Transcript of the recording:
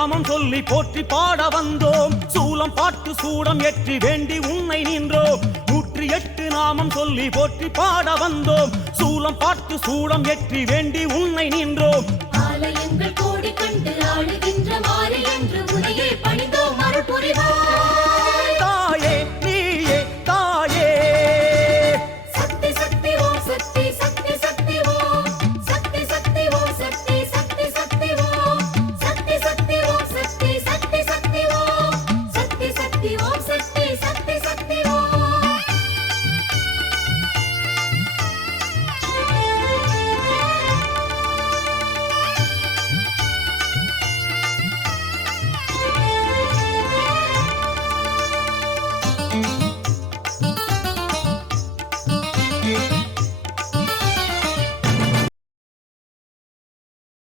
நாமம் சொல்லி போற்றி பாட வந்தோம். சூலம் பாட்டு சூடம் ஏற்றி வேண்டி உன்னை நின்றோம். 108 நாமம் சொல்லி போற்றி பாட வந்தோம். சூலம் பாட்டு சூடம் ஏற்றி வேண்டி உன்னை நின்றோம்.